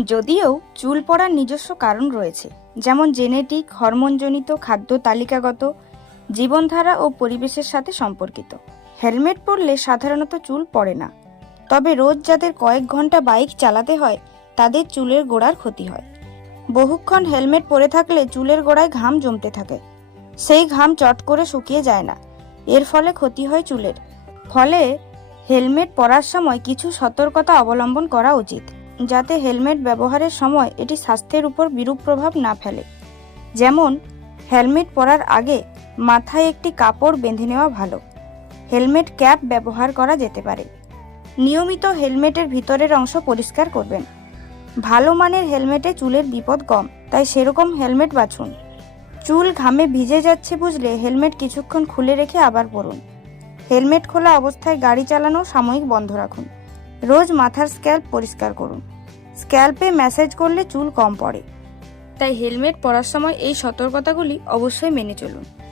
যদিও চুল পড়ার নিজস্ব কারণ রয়েছে, যেমন জেনেটিক হরমোনজনিত খাদ্য তালিকাগত, জীবনধারা ও পরিবেশের সাথে সম্পর্কিত। হেলমেট পরলে সাধারণত চুল পড়ে না। তবে রোজ যাদের কয়েক ঘণ্টা বাইক চালাতে হয়, তাদের চুলের গোড়ার ক্ষতি হয়। বহুক্ষণ হেলমেট পরে থাকলে চুলের গোড়ায় ঘাম জমতে থাকে। সেই ঘাম চট করে শুকিয়ে যায় না। এর ফলে ক্ষতি হয় চুলের। ফলে হেলমেট পরার সময় কিছু সতর্কতা অবলম্বন করা উচিত। যাতে হেলমেট ব্যবহারের সময় এটি স্বাস্থ্যের উপর বিরূপ প্রভাব না ফেলে। যেমন, হেলমেট পরার আগে মাথায় একটি কাপড় বেঁধে নেওয়া ভালো। হেলমেট ক্যাপ ব্যবহার করা যেতে পারে। নিয়মিত হেলমেটের ভিতরের অংশ পরিষ্কার করবেন। ভালো মানের হেলমেটে চুলের বিপদ কম, তাই সেরকম হেলমেট বাছুন। চুল ঘামে ভিজে যাচ্ছে বুঝলে হেলমেট কিছুক্ষণ খুলে রেখে আবার পরুন। হেলমেট খোলা অবস্থায় গাড়ি চালানো সাময়িক বন্ধ রাখুন। রোজ মাথার স্ক্যাল্প পরিষ্কার করুন। স্ক্যাল্পে ম্যাসেজ করলে চুল কম পড়ে। তাই হেলমেট পরার সময় এই সতর্কতাগুলি অবশ্যই মেনে চলুন।